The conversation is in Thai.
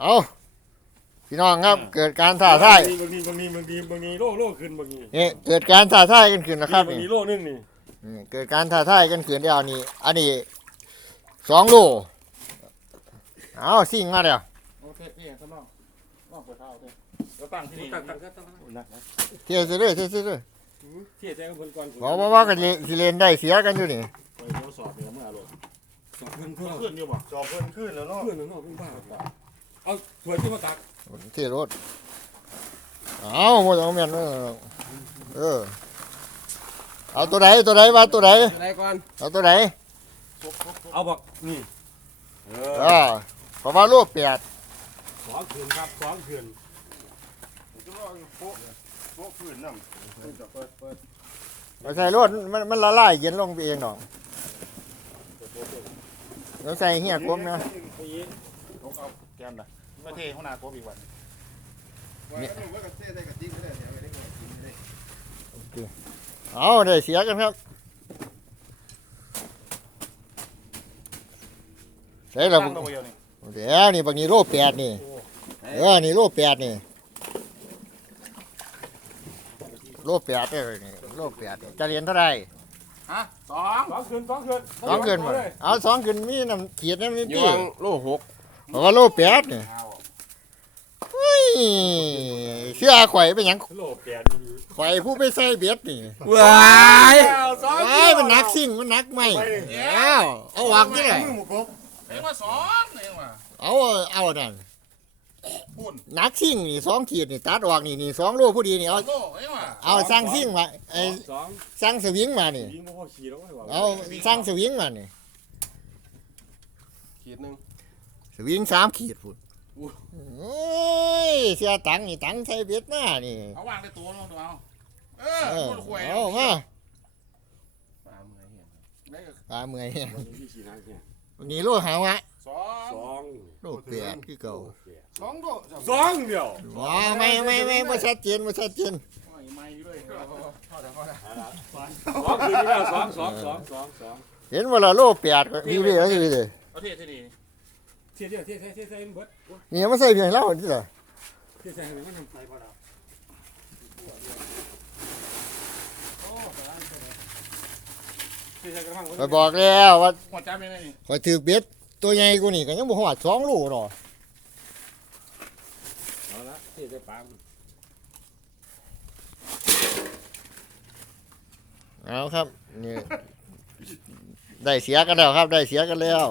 เอาพี่น้องครับเกิดการท้าทายบางทีบางทีบางทีบางทีโล่โล่ขึ้นบางทีนี่เกิดการท้าทายกันขึ้นนะครับบางนี่ทีโล่นึงนี่นี่เกิดการท้าทายกันขึ้นเดียวนี่อันนี้สองโลเอาสิ่งมาเดียวโอเคพี่ข้างนอกนอกเปิดเท้าโอเคแล้วตั้งที่นี่ตั้งตั้งตั้งตั้งนักนะเที่ยวเรื่อยเที่ยวเรื่อยเที่ยใจกันคนก่อนบอกว่าว่ากันสิเล่นได้เสียกันอยู่นี่ไปทดสอบเดี๋ยวเมื่อไหร่สองเพื่อนเพื่อนขึ้นอยู่บ่สอบเพิ่นขึ้นแล้วเนาะเพื่อนน้องเป็นบ้า เอาถ้วยที่มาตักที่รถเอาหมดเอาเมียนเออเออเอาตัวไหนตัวไหนว่าตัวไหนอะไรก่อนเอาตัวไหนเอาบอกนี่เอออ่าเพราะว่าโลแปดสองคืนครับสองคืนจะว่าโป๊ะโป๊ะขึ้นน้ำเปิดเปิดเราใส่รถมันมันละลายเย็นลงไปเองหรอกเราใส่เหี้ยกลมนะ ไปยิงลงเอาแกมนะมาเทข้างหน้าโคบอีกวันว่าก็รู้ว่ากับเส้ได้กับจิ้งก็ได้เดี๋ยวไม่ได้กับจิ้งไม่ได้เอาได้เสียกันครับใส่เราตั้งตัวเดียวนี่เดี๋ยวนี่บางนี้โลแปดนี่เออนี่โลแปดนี่โลแปดเลยนี่โลแปดนี่จะเรียนเท่าไหรฮะสองสองคืนสองคืนสองเกินหมดเอาสองเกินมีน้ำเขียดน้ำนี่อยู่ตีวางโลหก เพราะว่าโลแปดนี่เอาเฮ้ยเชื่อข่อยเป็นหยังโลแปดข่อยผู้ไปใส่เบ็ดนี่ว้ายสองไอ้ยมันหนักสิ่งมันหนักไหมเอาเอาวางที่ไหนมือหมูกบเอ็งว่าสองเอ็งว่าเอาเอานั่นปุ่นหนักสิ่งนี่สองขีดนี่ตัดออกนี่นี่สองโลผู้ดีนี่เอาโลเอ็งว่าเอาสร้างสิ่งมาไอ้สองสร้างสวิงมานี่ยิงพ่อขี่แล้วไม่หวังเอาสร้างสวิงมานี่ขีดหนึ่งส วิงสามขีดพุ่นโอ้ยเสียตังค์นี่ตังค์ใส่เบ็ดมานี่เอาวางในตัวลงตัวเอาเอเอออพูดคุยเอามาปลาเมื่อยเห็นได้กับตาเมื่อยที่ขี่นักเนี่ยนี่โลหาวะสองสองโลเปลียดคือเก่าสองโลสองเดียวว้าไม่ไม่ไม่ไม่ชัดเจนไม่ชัดเจนไม่ไม่ด้วยพอแล้วพอแล้วสองคืนแล้วสองสองสองสองสองเห็นว่าละโลเปียดก็พี่พี่แล้วพี่เลยเอาเทที่นี่ เที่ยเที่ยเทียเที่ยเทียเที่ยเบิดนี่มาใส่เพียงเล่าที่ไหนเทียเที่ยให้มันทำไปพอแล้วเที่ยเที่ยกระมังไปบอกแล้วว่าหัวใจเป็นไงนี่คอยถือเบ็ดตัวใหญ่กูนี่ก็ยังบ่หอดสองโลหรอเอาละที่ยได้ปามเอาครับนี่ได้เสียกันแล้วครับ ได้เสียกันแล้ว